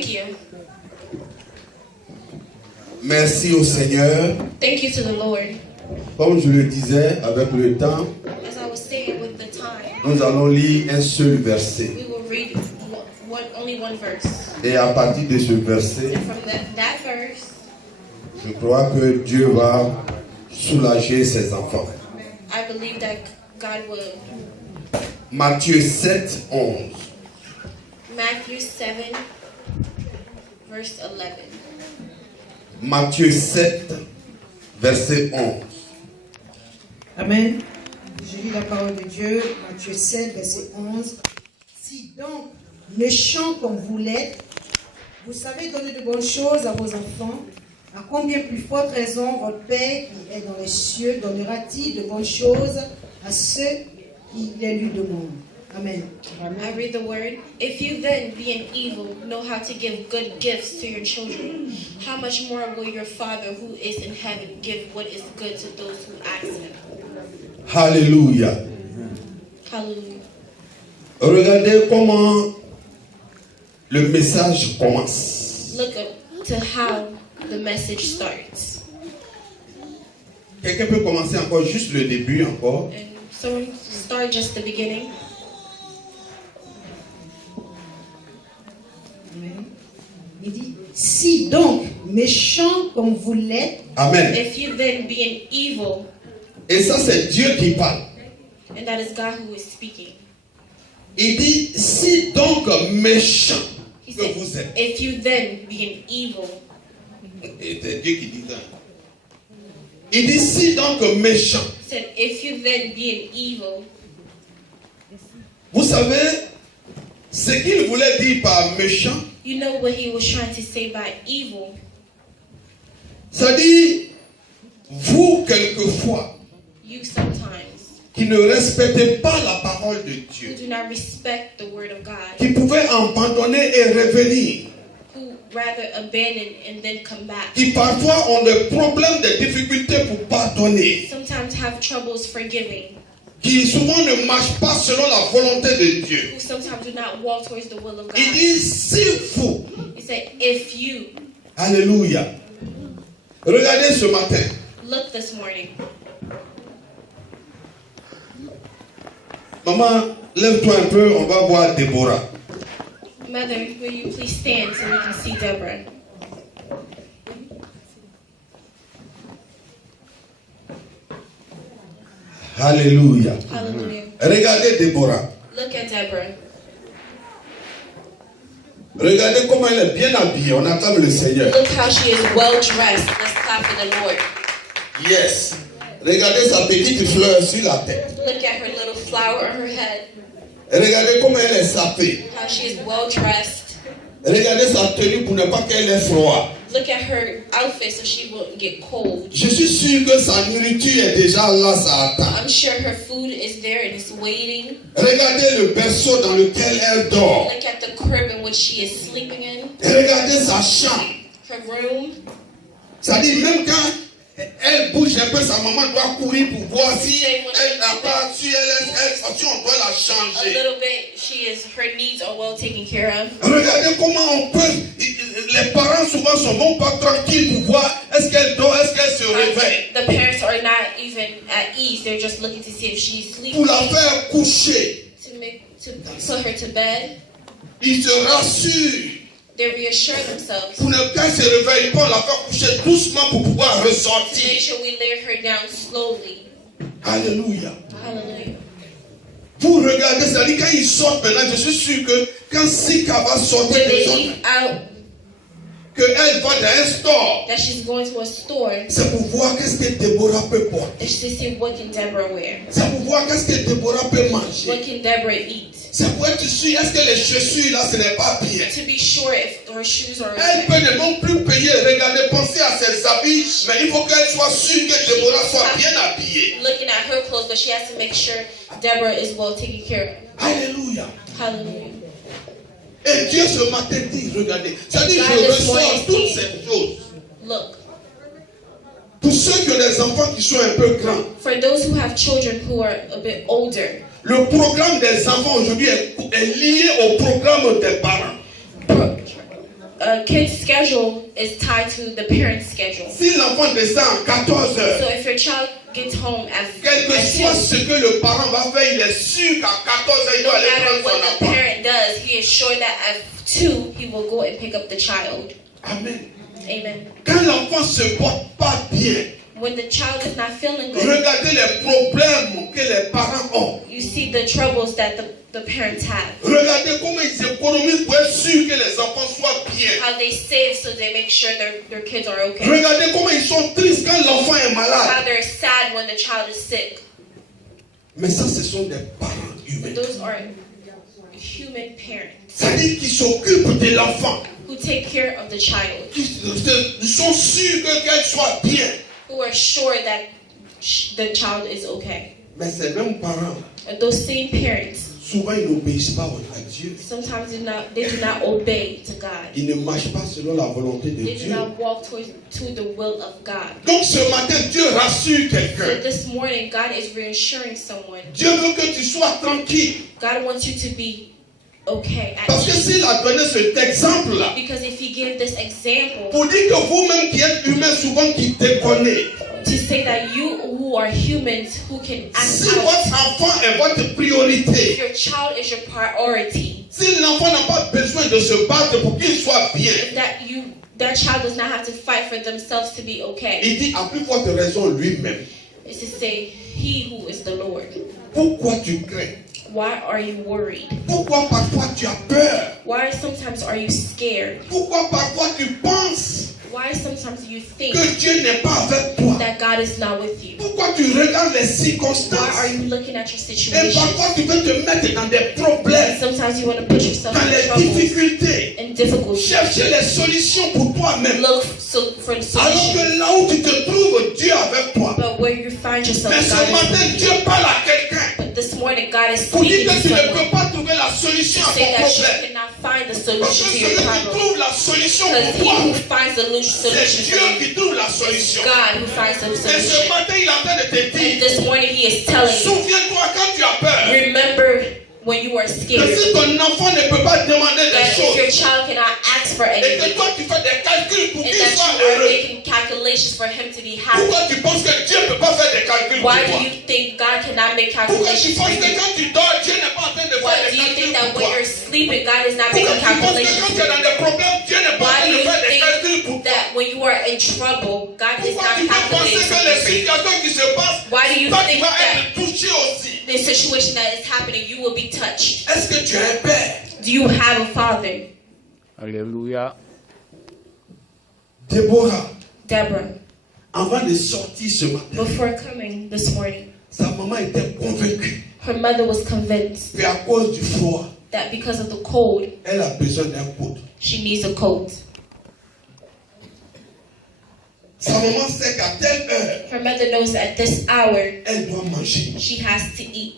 Thank you. Merci au Seigneur. Thank you to the Lord. Comme je le disais, avec le temps, As I was saying with the time, nous allons lire un seul verset. we will read only one verse. Et à partir de ce verset, And from that verse, je crois que Dieu va soulager ses enfants. I believe that God will. Matthieu 7, 11. Matthew 7, verse 11. Matthieu 7, verset 11. Amen. Je lis la parole de Dieu, Matthieu 7, verset 11. Si donc, méchants comme vous l'êtes, vous savez donner de bonnes choses à vos enfants, à combien plus forte raison votre Père qui est dans les cieux donnera-t-il de bonnes choses à ceux qui les lui demandent. Amen. I read the word. If you then, being evil, know how to give good gifts to your children, how much more will your Father who is in heaven give what is good to those who ask him? Alléluia. Hallelujah. Regardez comment le message commence. Look up to how the message starts. Quelqu'un peut commencer encore juste le début encore. And someone start just the beginning. Amen. Il dit, si donc, méchants comme vous l'êtes, Amen. If you then, being evil, Et ça c'est Dieu qui parle. and that is God who is speaking. Il dit, si donc méchant He que said, vous êtes. if you then, being evil, Et c'est Dieu qui dit ça. Il dit, si donc méchant. he said, if you then, being evil, Vous savez ce qu'il voulait dire par méchant? you know what he was trying to say by evil. Ça dit, vous quelquefois, You sometimes qui ne respectez pas la parole de who Dieu, do not respect the word of God, qui pouvez abandonner et revenir, who rather abandon and then come back. qui parfois ont des problèmes, des difficultés pour pardonner, Sometimes have troubles forgiving, qui souvent ne marchent pas selon la volonté de Dieu. who sometimes do not walk towards the will of Il God. dit, si vous, He said, if you, alléluia, regardez ce matin, look this morning. maman, lève-toi un peu, on va voir Déborah. Mother, will you please stand so we can see Deborah? Alléluia. Hallelujah. Regardez Déborah. Look at Deborah. Regardez comment elle est bien habillée. On acclame le Seigneur. Look how she is well dressed. Let's clap for the Lord. Yes. Regardez sa petite fleur sur la tête. Look at her little flower on her head. Et regardez comment elle est sapée. How she is well dressed. Regardez sa tenue pour ne pas qu'elle ait froid. Look at her outfit so she won't get cold. Je suis sûr que sa nourriture est déjà là, ça attend. I'm sure her food is there and it's waiting. Regardez le berceau dans lequel elle dort. Look at the crib in which she is sleeping in. Et regardez sa chambre. Her room. Ça dit même quand elle bouge un peu, sa maman doit courir pour voir si elle n'a pas, si on doit la A changer. little bit, her needs are well taken care of. Regardez comment on peut, les parents souvent sont même pas tranquilles pour voir est-ce qu'elle dort, est-ce qu'elle se réveille. The parents are not even at ease. They're just looking to see if she's sleeping. Pour la faire coucher, To put her to bed. ils se rassurent. They reassure themselves. Pour ne qu'elle se réveille pas, on la fait coucher doucement pour pouvoir To make ressortir. sure we lay her down slowly. Alléluia. Hallelujah. Vous regardez, c'est-à-dire quand ils sortent maintenant, je suis sûr que quand Sika va sortir When they des leave out, qu'elle va dans un store, that she's going to a store, c'est pour voir qu'est-ce que Déborah peut porter. it's to see what can Deborah wear. C'est pour voir qu'est-ce que Déborah peut manger. What can Deborah eat? C'est pour être sûr, est-ce que les chaussures là, ce n'est pas bien. To be sure if her shoes are Elle peut ne non plus payer, regardez, penser à ses habits, mais il faut qu'elle soit sûre que Déborah soit bien habillée. looking at her clothes, but she has to make sure Deborah is well taken care of. Alléluia. Hallelujah. Et Dieu ce matin dit, regardez, c'est-à-dire God je this ressens morning toutes saying, ces choses. Look, Pour ceux qui ont des enfants qui sont un peu grands, for those who have children who are a bit older, le programme des enfants aujourd'hui est lié au programme des parents. a kid's schedule is tied to the parent's schedule. Si l'enfant descend à 14 heures, So if your child gets home at quel que soit 2, ce que le parent va faire, il est sûr qu'à 14 heures, il no doit aller matter prendre what son the enfant. parent does, he is sure that at 2 he will go and pick up the child. Amen. Amen. Quand l'enfant se porte pas bien, When the child is not feeling good, regardez les problèmes que les parents ont. you see the troubles that the parents have. Regardez comment ils économisent pour être sûr que les enfants soient bien. How they save so they make sure their kids are okay. Regardez comment ils sont tristes quand l'enfant est How malade. they're sad when the child is sick. Mais ça, ce sont des parents humains. Those are human parents C'est-à-dire qu'ils s'occupent de l'enfant. who take care of the child, Ils sont sûrs qu'elle soit bien. who are sure that the child is okay. Mais ces mêmes parents, And those same parents, souvent, ils n'obéissent pas à Dieu. sometimes they do not obey to God. Ils ne marchent pas selon la volonté de They do Dieu. not walk to the will of God. Donc ce matin, Dieu rassure So quelqu'un. this morning, God is reassuring someone. Dieu veut que tu sois tranquille. God wants you to be okay at Parce que peace. s'il a donné cet exemple-là, Because if he gave this example pour dire que vous-même qui êtes humain, souvent qui déconnez, to say that you who are humans who can act si out, votre enfant est votre priorité, if your child is your priority, si l'enfant n'a pas besoin de se battre pour qu'il soit bien, if that child does not have to fight for themselves to be okay. il dit à plus forte raison lui-même. It's to say, he who is the Lord. Pourquoi tu crains? Why are you worried? Pourquoi parfois tu as peur? Why sometimes are you scared? Pourquoi parfois tu penses Why sometimes you think que Dieu n'est pas avec toi? that God is not with you? Pourquoi tu regardes les Why are circonstances? you looking at your Et situation? parfois tu veux te mettre dans des problèmes, Sometimes you want to put yourself dans in les trouble difficultés. and difficulty. Chercher les solutions pour toi-même. Look for the Alors solution. que là où tu te trouves, Dieu est avec toi. But where you find yourself, Mais ce God is matin, with Dieu you. parle à quelqu'un But this morning, God is pour dire speaking que to tu ne someone peux pas trouver la solution to à say ton that you problème. cannot find the Parce solution que to celui your qui problem. trouve la solution Because pour he toi, who finds the solution c'est for Dieu you qui trouve la is solution. God who finds the Et ce solution. matin, il est en train de te And dire, this morning, He is telling you, souviens-toi quand tu as peur, remember when you are que scared, si ton enfant ne peut pas demander des that if your choses, child cannot ask for et que anything, toi tu fais des calculs pour and qu'il that soit you are heureux, making calculations for him to be happy, pourquoi tu penses que Dieu ne peut pas faire des calculs pour why do toi? you think God cannot make Pourquoi tu calculations for penses que you? quand tu dors, Dieu n'est pas en train de Why faire do des you think calculs that pour when toi? you're sleeping, God is not Pourquoi making tu penses que calculations quand tu for es dans you? des problèmes, Dieu n'est pas en Why train do de you faire des calculs pour think toi? that when you are in trouble, God is Pourquoi not tu peux penser calculating que les for you? situations qui se passent, Why do you toi tu think vas that être touché aussi? the situation that is happening, you will be touched? Est-ce que tu as un père? Do you have a father? Alléluia. Déborah, Deborah, avant de sortir ce matin, before coming this morning, sa maman était convaincue her mother was convinced qu'à cause du froid, that because of the cold, elle a besoin d'un coat. she needs a coat. Sa maman sait qu'à telle heure, Her mother knows that at this hour, elle doit manger. she has to eat.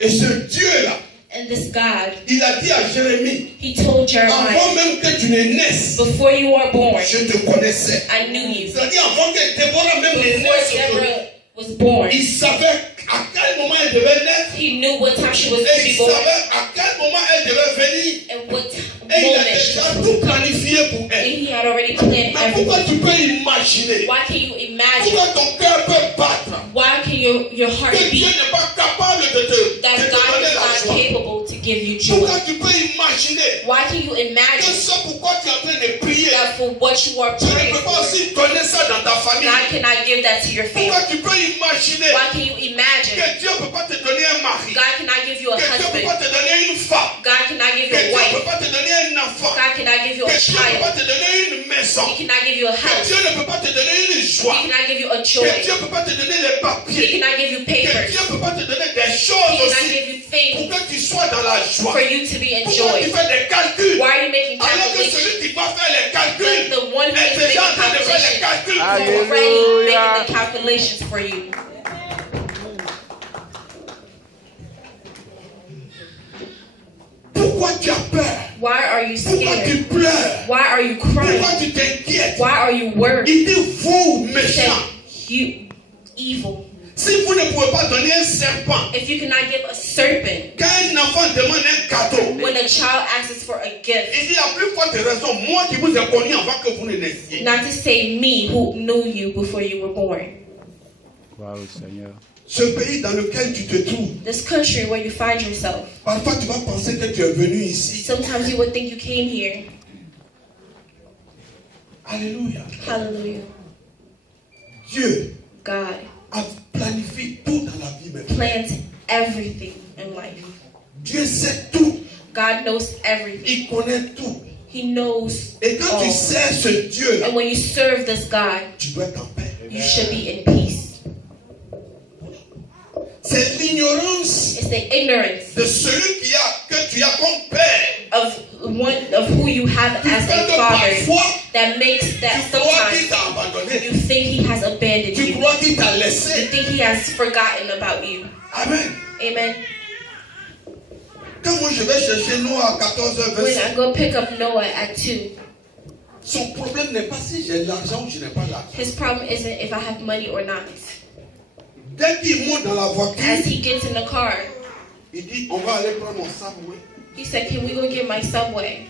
Et ce Dieu-là, And this God, il a dit à Jérémie, He told Jeremiah, avant même que tu ne naisses, before you are born, je te connaissais. I knew you. C'est-à-dire avant que Déborah même ne Before naisse, Deborah was born, il savait à quel moment elle devait naître He knew what time she was to et be il born savait à quel moment elle devait venir. and what Et il a moment she déjà was tout supposed to come. planifié pour And elle. He had already planned Mais pourquoi everything. tu peux imaginer? Why can you imagine? Pourquoi ton cœur peut battre? Why can your heart Que Dieu beat n'est pas capable de te that God donner is la not joie. capable to give you joy? Pourquoi tu peux imaginer Why can you que imagine ce pourquoi tu es en train de prier, that for what you are tu ne praying peux pas for, aussi donner ça dans ta famille? God cannot give that to your Pourquoi family? tu peux imaginer Why can you imagine que Dieu ne peut pas te donner un mari? God cannot give you a Que Dieu ne peut husband? pas te donner une femme? God cannot give Que you a Dieu ne wife. peut pas te donner un enfant? God cannot give you Que a Dieu ne peut child. pas te donner une maison? He cannot give you a Que house. Dieu ne peut pas te donner une He joie? cannot give you a Que joy. Dieu ne peut pas te donner les He papiers? cannot give you Que papers. Dieu ne peut pas te donner des He choses cannot aussi give you pour things que tu sois dans la joie? for you to be in Pourquoi tu joy. fais des calculs? Why are you making Alors que calculations? celui qui va faire les calculs The one who est is déjà en making train de faire les calculations calculs is pour toi. already Hallelujah. making the calculations for you. Pourquoi tu as peur? Why are you Pourquoi tu scared? pleures? Why are you crying? Pourquoi tu t'inquiètes? Why are you worried? Il dit vous He said, méchants. you evil. Si vous ne pouvez pas donner un serpent, if you cannot give a serpent, quand un enfant demande un cadeau, when a child asks for a gift, il dit à plus forte raison, moi qui vous ai connu avant que vous ne naissiez. not to say me who knew you before you were born. Gloire au Seigneur. Ce pays dans lequel tu te trouves, This country where you find yourself, parfois tu vas penser que tu es venu ici. sometimes you would think you came here. Alléluia. Hallelujah. Dieu God a planifié tout dans la vie maintenant. plans everything in life. Dieu sait tout. God knows everything. Il connaît tout. He knows Et quand tu all. sers ce Dieu-là, And when you serve this God, tu dois être en paix. you should be in peace. C'est l'ignorance It's the ignorance de celui que tu as comme père. of who you have Tu as fais a que father parfois, that makes tu that crois qu'il sometimes t'a abandonné. you think he has abandoned Tu you. crois qu'il t'a You laissé. think he has forgotten about you. Amen. Amen. Quand moi je vais chercher Noah à 14h, When I go pick up Noah at 2, son problème n'est pas si j'ai l'argent ou je n'ai pas l'argent. his problem isn't if I have money or not. Dès qu'il monte dans la voiture, As he gets in the car, il dit on va aller prendre mon Subway. he said, can we go get my Subway?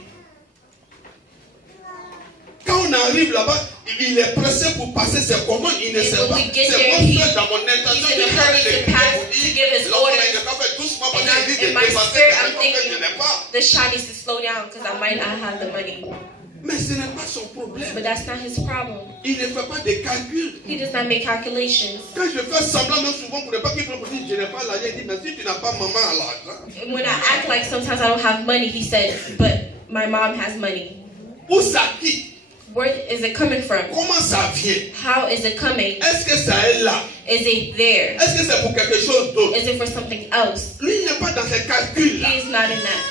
Quand on arrive là-bas, il est pressé pour passer ses commandes, il ne And sait when pas. we get C'est there, moi seul dans mon intention he's in a de hurry faire to pass, to give his orders. doucement parce And qu'il dit de in my dépasser spirit, quelque I'm chose que je thinking, n'ai pas. this child needs to slow down because I might not have the money. Mais ce n'est pas son problème. But that's not his problem. Il ne fait pas de calculs. He does not make calculations. Quand je fais semblant, même souvent pour ne pas qu'il prenne pour dire je n'ai pas l'argent, il dit mais si tu n'as pas maman à l'argent. And when I act like sometimes I don't have money, he said, but my mom has money. Où ça quitte? Where is it coming from? Comment ça vient? How is it coming? Est-ce que ça est là? Is it there? Est-ce que c'est pour quelque chose d'autre? Is it for something else? Lui, il n'est pas dans ses calculs là. He is not in that.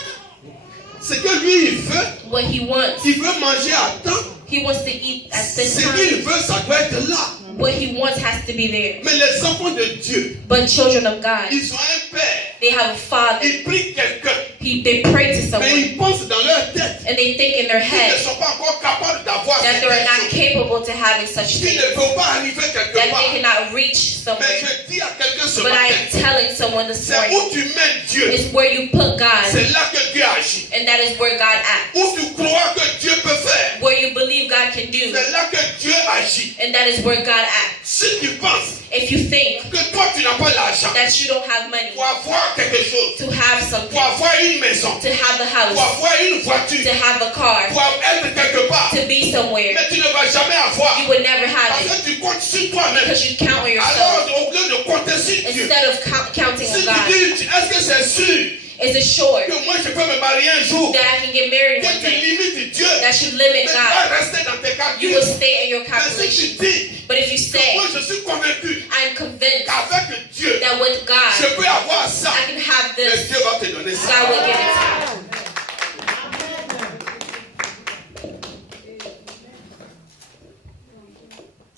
Ce que lui, il veut, What he wants, il veut manger à temps. he wants to eat at this Ce qu'il time. veut, ça doit être là. What he wants has to be there. Mais les enfants de Dieu, But children of God, ils ont un père. they have a father. Ils prient quelqu'un. They pray to Mais someone. ils pensent dans leur tête And they think in their qu'ils ne head sont pas encore capables d'avoir that cette they are not chose. capable to having such Qu'ils things. ne peuvent pas arriver quelque That part. they cannot reach Mais somewhere. je dis à quelqu'un ce But I am matin, telling someone this c'est morning, où tu mets Dieu. it's where you put God, C'est là que Dieu agit. and that is where God acts. Où tu crois que Dieu peut faire. Where you believe God can do, C'est là que Dieu agit. and that is where God acts. Si tu penses If you think que toi tu n'as pas l'argent that you don't have money pour avoir quelque chose, to have pour something, avoir une maison, to have a pour house, avoir une voiture, to have a car, pour être quelque part, to be somewhere, mais tu ne vas jamais avoir. you would never have Parce it que tu comptes sur toi-même. because you count on yourself Alors, au lieu de compter sur Dieu, instead of counting si on tu God. dis, est-ce que c'est sûr Is it sure que moi je peux me marier un jour, that I can get married que one tu day? limites Dieu, That should mais limit tu God. vas rester dans tes You will calculs. stay in your Mais si calculation. tu dis, But if you say, moi je suis convaincu I'm convinced qu'avec Dieu, that with je God, peux avoir ça, I can have mais this, Dieu va te donner ça. God will give it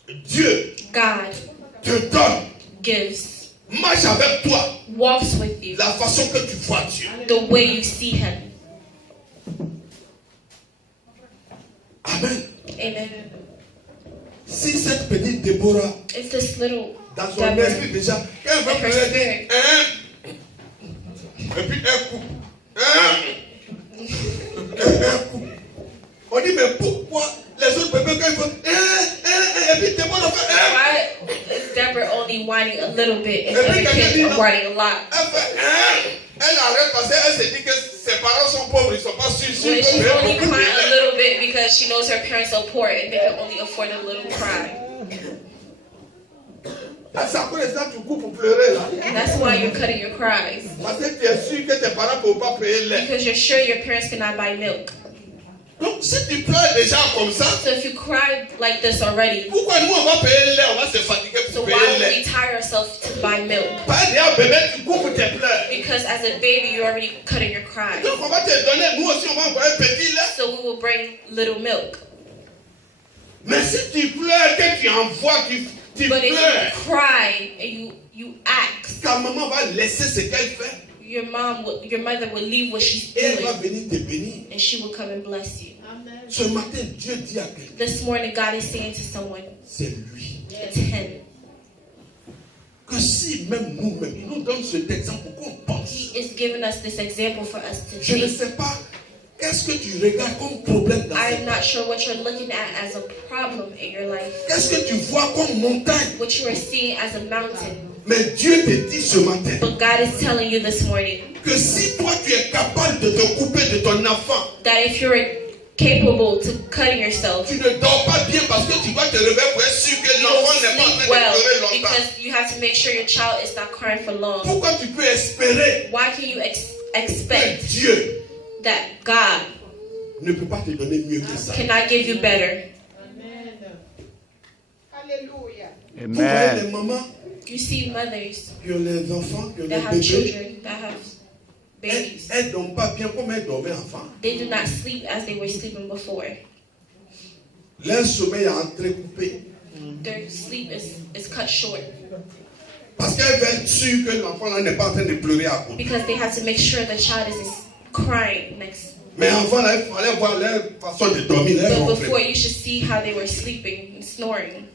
to Dieu you. God te donne, gives, marche avec toi, walks with you, la façon que tu vois Dieu. the way you see Him. Amen. Amen. Si cette petite Déborah, If this little dans son Deborah, esprit déjà, elle veut in her me spirit, dire, et puis un coup, un coup. On dit, mais pourquoi les autres bébés, quand ils font, et puis Déborah fait, why is Deborah only whining a little bit and other kids are whining a lot? elle fait, elle arrête parce qu'elle se dit que ses parents sont pauvres, ils ne sont pas sûrs. When she's only crying a little bit because she knows her parents are poor and they can only afford a little cry. C'est à cause de ça que tu coupes pour pleurer là. That's why you're cutting your cries. Parce que tu es sûr que tes parents ne peuvent pas payer l'air. Because you're sure your parents cannot buy milk. Donc si tu pleures déjà comme ça, So if you cry like this already, pourquoi nous on va payer l'air, on va se fatiguer so pour why payer would l'air? we tire ourselves to buy milk? Pas déjà bébé, tu coupes tes pleurs. Because as a baby, you're already cutting your cries. Donc on va te donner, nous aussi on va envoyer un petit lait. So we will bring little milk. Mais si tu pleures, que tu envoies, tu But if pleures, you cry and you ask, ta maman va laisser ce qu'elle fait your mother will leave what she's et elle va doing venir te bénir. and she will come and bless you. Ce matin, Dieu dit à quelqu'un, This morning, God is saying to someone, c'est lui. it's Him. que si même nous-mêmes, il nous donne cet exemple pour qu'on pense. He is giving us this example for us to Je ne think. sais pas, qu'est-ce que tu regardes comme problème dans I ta am vie? not sure what you're looking at as a problem in your life. Qu'est-ce que tu vois comme montagne? What you are seeing as a mountain. Mais Dieu te dit ce matin But God is telling you this morning que si toi tu es capable de te couper de ton enfant, that if you're capable to cutting yourself, tu ne dors pas bien parce que tu vas te réveiller pour être sûr que you l'enfant don't n'est pas en train sleep de well pleurer longtemps. because you have to make sure your child is not crying for long. Pourquoi tu peux espérer Why can you que expect Dieu that God ne peut pas te donner mieux que ça? cannot give you better? Alléluia. Vous voyez les Amen. mamans You see mothers qui ont les enfants, qui ont that les have bébés, children, that have babies. elles ne dorment pas bien comme elles dormaient enfant. They do not sleep as they were sleeping before. Leur sommeil est entrecoupé Their sleep is cut short parce qu'elles veulent être sûres que l'enfant là n'est pas en train de pleurer à côté. because they have to make sure the child isn't crying next. Mais avant là, il fallait voir leur façon de dormir, leur But before, ronflement. you should see how they were sleeping and snoring.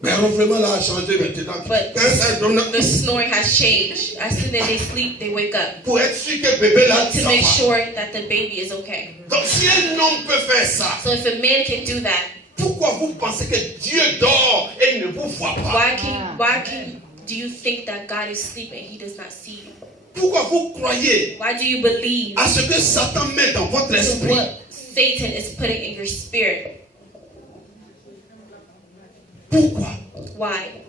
Mais le ronflement là a changé maintenant. But Quand elles dorment, the snoring has changed. As soon as they sleep, they wake up pour être sûr que le bébé là, to ça make va. sure that the baby is okay. Donc si un homme peut faire ça, So if a man can do that, pourquoi vous pensez que Dieu dort et il ne vous voit pas? do you think that God is sleeping? He does not see you. Pourquoi vous croyez Why do you believe à ce que Satan met dans votre to esprit? what Satan is putting in your spirit? Pourquoi? Why?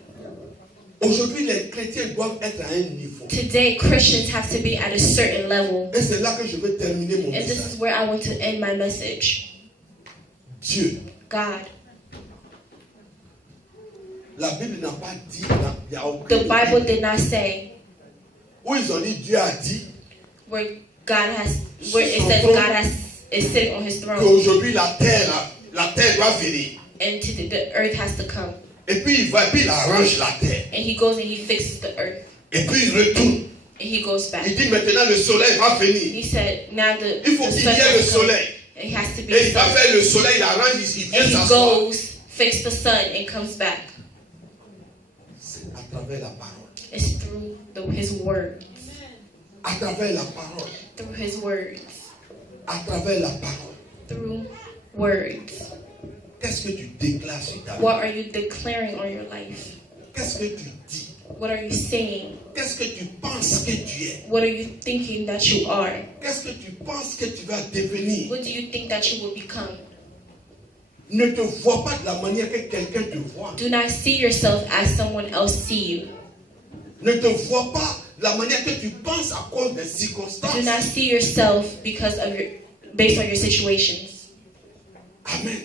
Aujourd'hui, les chrétiens doivent être à un niveau. Today, Christians have to be at a certain level. Et c'est là que je vais terminer mon And this message. is where I want to end my message. Dieu, God. la Bible n'a pas dit, il n'y a aucun The Bible did not say où ils ont dit Dieu a dit where it says God is sitting on his throne qu'aujourd'hui la terre doit venir. and the earth has to come. Et puis il arrange la terre. And he goes and he fixes the earth. Et puis il retourne. And he goes back. Il dit maintenant le soleil va venir. He said, now the Il faut the qu'il y sun ait le has to come. soleil. And it has to be Et il va sun. faire le soleil, il arrange, il vient And he s'asseoir. goes, fix the sun, and comes back. C'est à travers la parole. It's through his words. À travers la parole. Through his words. À travers la parole. Through words. Qu'est-ce que tu déclares sur ta vie? What are you declaring on your life? Qu'est-ce que tu dis? What are you saying? Qu'est-ce que tu penses que tu es? What are you thinking that you are? Qu'est-ce que tu penses que tu vas devenir? What do you think that you will become? Ne te vois pas de la manière que quelqu'un te voit. Do not see yourself as someone else see you. Ne te vois pas de la manière que tu penses à cause des circonstances. Do not see yourself based on your situations. Amen.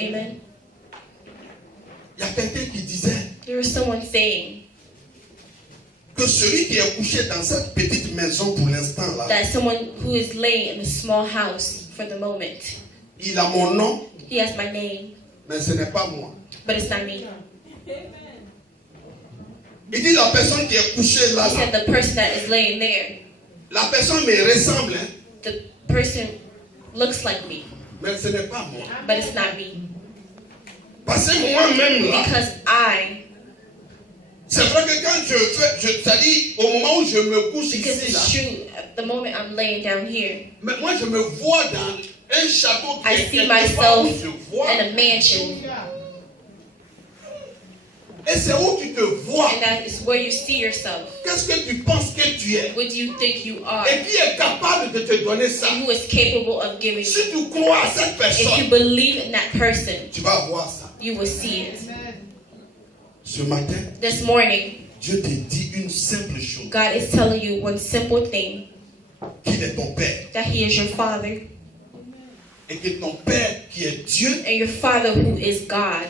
Amen. Il y a quelqu'un qui disait There was someone saying que celui qui est couché dans cette petite maison pour l'instant là, that someone who is laying in a small house for the moment, il a mon nom, he has my name, mais ce n'est pas moi. but it's not me. Il dit la personne qui est couchée là, He said the person that is laying there, la personne me ressemble, hein, the person looks like me, mais ce n'est pas moi. but it's not me. Parce que moi-même là, Because c'est vrai que quand c'est-à-dire au moment où je me couche because ici là, it's true, at the moment I'm laying down here, mais moi je me vois dans un château qui I est see quelque part où myself je vois. in a mansion, Et c'est où tu te vois. and that is where you see yourself. Qu'est-ce que tu penses que tu es? What do you think you are? Et qui est capable de te donner ça? And who is capable of giving you? Si tu crois à cette If personne, you believe in that person, tu vas voir ça. you will see it. Ce matin, This morning, Dieu te dit une simple chose. God is telling you one simple thing, Qu'il est ton Père. that He is your Father, Et que ton Père qui est Dieu, and your Father who is God.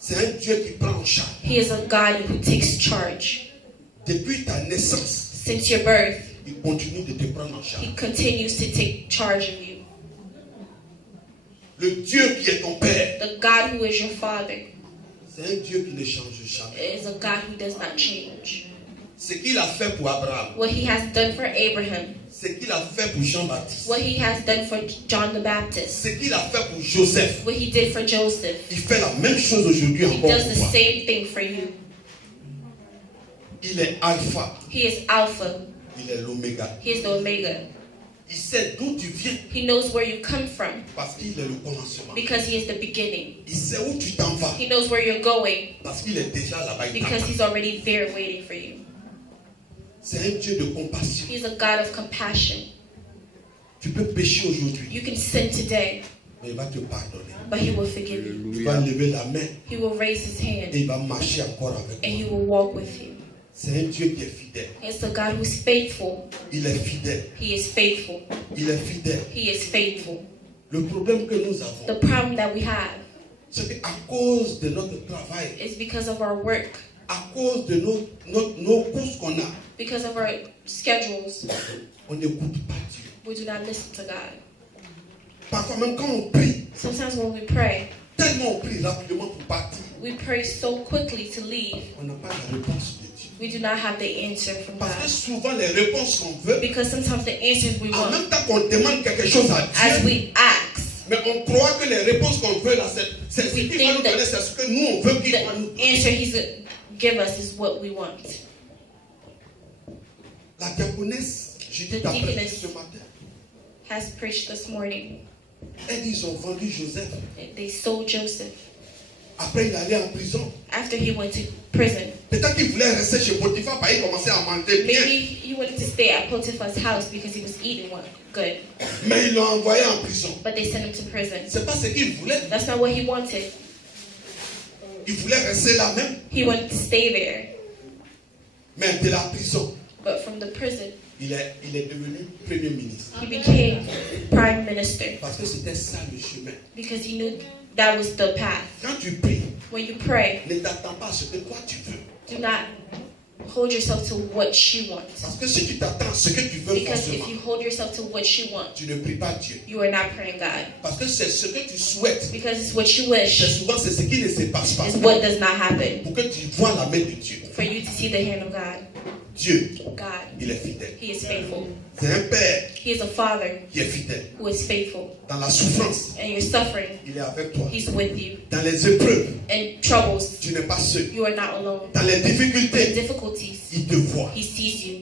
c'est un Dieu qui prend en charge. He is a God who takes charge. Depuis ta naissance, Since your birth, il continue de te prendre en charge. He continues to take charge of you. Le Dieu qui est ton Père, The God who is your Father c'est un Dieu qui ne change jamais. is a God who does not change. Ce qu'il a fait pour Abraham, What He has done for Abraham, ce qu'il a fait pour Jean-Baptiste, what He has done for John the Baptist, ce qu'il a fait pour Joseph, what He did for Joseph, il fait la même chose aujourd'hui He encore does pour the toi. same thing for you. Il est alpha. He is Alpha. Il est l'oméga. He is the Omega. Il sait d'où tu viens He knows where you come from parce qu'il est le commencement. because He is the beginning. Il sait où tu t'en vas He knows where you're going parce qu'il est déjà là-bas. Il because t'attend. He's already there waiting for you. C'est un Dieu de compassion. He's a God of compassion. Tu peux pécher aujourd'hui, You can sin today, mais il va te pardonner. but He will forgive you. Il va lever la main He will raise His et hand il va marcher encore avec and He toi. will walk with you. C'est un Dieu qui est fidèle. It's a God who's faithful. Il est fidèle. He is faithful. Il est fidèle. He is faithful. Le problème que nous avons, The problem that we have c'est qu'à cause de notre travail, is because of our work, à cause de nos courses qu'on a, because of our schedules, on n'écoute pas Dieu. we do not listen to God. Parfois même quand on prie, Sometimes when we pray, tellement on prie rapidement pour partir, we pray so quickly to leave, on n'a pas la réponse de Dieu. we do not have the answer from Parce que God. souvent les réponses qu'on veut, Because sometimes the answers we en want, même temps qu'on demande quelque chose à as Dieu, we ask, mais on croit que les réponses qu'on veut là, c'est ce We qu'il va nous think that donner, c'est ce que nous on veut qu'il the va nous donner. answer He's going to give us is what we want. La diaconesse, je dis The d'après deaconess. ce matin, Has preached this morning. elle dit ils ont vendu Joseph. They sold Joseph Après il allait en prison. after he went to prison. Peut-être qu'il voulait rester chez Potiphar parce qu'il commençait à manger bien. Maybe he wanted to stay at Potiphar's house because he was eating good. Mais ils l'ont envoyé en prison. But they sent him to prison. C'est pas ce qu'il voulait. That's not what he wanted. Il voulait rester là même. He wanted to stay there. Mais de la prison, But from the prison, il est devenu premier ministre. he became prime minister Parce que c'était ça le chemin. because he knew that was the path. Quand tu pries, When you pray, ne t'attends pas à ce que toi tu veux. do not hold yourself to what she wants. Parce que si tu t'attends à ce que tu veux Because forcément, if you hold yourself to what she wants, tu ne pries pas Dieu. you are not praying God. Parce que c'est ce que tu souhaites. Because it's what you C'est wish souvent c'est ce qui ne se passe pas. is what does not happen. Pour que tu vois la main de Dieu. For you to see the hand of God. Dieu, God, il est fidèle. He is faithful. C'est un père He is a father qui est fidèle. who is faithful. Dans la souffrance, And you're suffering, il est avec toi. He's with you. Dans les épreuves, In troubles, tu n'es pas seul. you are not alone. Dans les In difficultés, difficulties, il te voit. He sees you.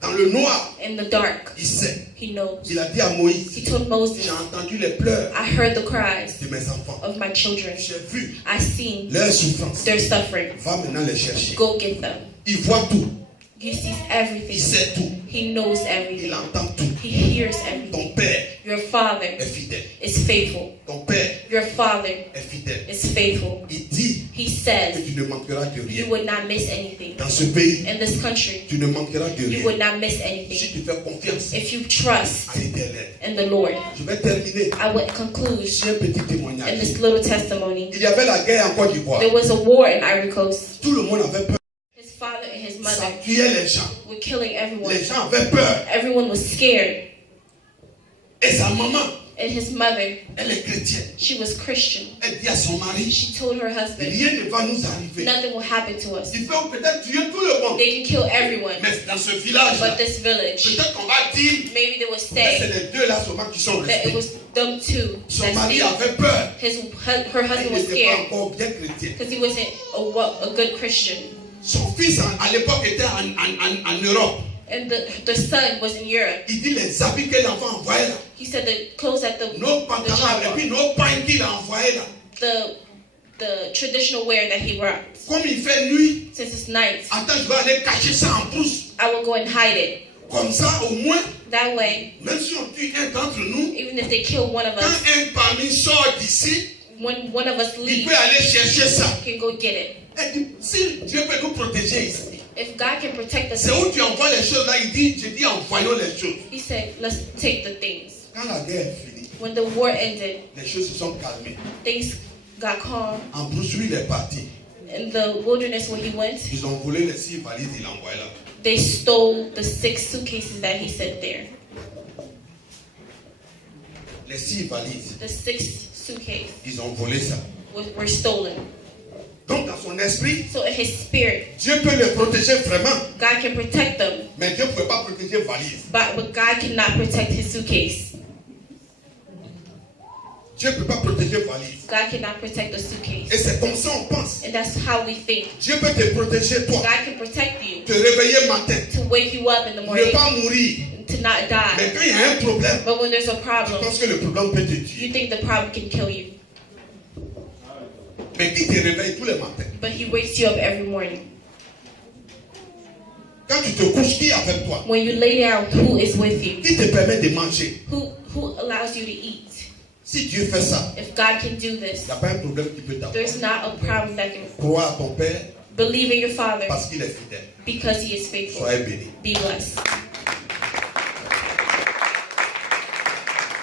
Dans le noir, In the dark, il sait. He knows. Il a dit à Moïse, He told Moses, j'ai entendu les pleurs I heard the cries de mes enfants. of my children. J'ai vu I seen leur souffrance. their suffering. Va maintenant les chercher. Go get them. Il voit tout. He sees Il everything. sait tout. He knows Il everything. entend tout. He hears Ton everything. père Your father est fidèle. is faithful. Ton père Your father est fidèle. is faithful. Il dit He que says tu ne manqueras de you rien. would not miss anything. Dans ce pays, In this country, tu ne manqueras de you would rien. not miss Si anything tu fais confiance if you trust à l'Éternel. in the Lord. Je vais terminer. I would conclude J'ai un petit in témoignage. this little testimony. Il y avait la guerre en Côte d'Ivoire. There was a war in Ivory Coast. Tout le monde avait peur. His father and his Ça mother tuait les gens. were killing everyone. Les gens avaient peur. Everyone was scared. Et sa maman, And his mother, elle est chrétienne. she was Christian. Elle dit à son mari, She told her husband, rien ne va nous arriver. nothing will happen to us. Ils peuvent peut-être tuer tout le monde. They can kill everyone. Mais dans ce village, But this village, peut-être qu'on va dire maybe they will que c'est say les deux là seulement qui sont that it restés. was them two. Son that mari stayed. avait peur. Her husband Il was n'était pas scared encore bien chrétien. because he wasn't a good Christian. Son fils à l'époque était en Europe. And the son was in Europe. Il dit les habits que l'enfant envoyait là. He said the clothes that the Nos pantalons et child puis wore, nos pains qu'il a envoyés là. the traditional wear that he wore. Comme il fait nuit, Since it's night, attends, je vais aller cacher ça en brousse. I will go and hide it. Comme ça, au moins, That way, même si on tue un d'entre nous, even if they kill one of quand us, un parmi sort d'ici, when one of us il leaves, peut aller chercher ça. he can go get it. Elle dit, si Dieu peut nous protéger ici, If God can protect us, c'est où tu envoies les choses là, il dit, je dis envoyons les choses. He said, let's take the things. Quand la guerre est finie, When the war ended, les choses se sont calmées. things got calm. En brousse, lui, il est parti. In the wilderness where he went, Ils ont volé les 6 valises, ils l'ont envoyé là. they stole the 6 suitcases that he said there. Les 6 valises, The 6 suitcases ils ont volé ça. were stolen. Donc dans son esprit, So in his spirit, Dieu peut les protéger vraiment, God can protect them, mais Dieu ne peut pas protéger valise. but God cannot protect his suitcase. Dieu ne peut pas protéger valise. God cannot protect the Et suitcase. c'est comme ça on pense. And that's how we think. Dieu peut te protéger toi, God can protect you, te réveiller matin, to wake you up in the ne morning, pas mourir. to not Mais die. quand il y a un problème, But when there's a tu problem, penses que le problème peut te tuer. you think the problem can kill you. Mais qui te réveille tous les matins? But he wakes you up every morning. Quand tu te couches, qui est avec toi? When you lay down, who is with you? Qui te permet de manger? Who allows you to eat? Si Dieu fait ça, If God can do this, il n'y a pas un problème qui peut t'avoir. there's not a problem that can. Crois à ton Père Believe in your Father parce qu'il est fidèle. because he is faithful. Soyez bénis. Be blessed.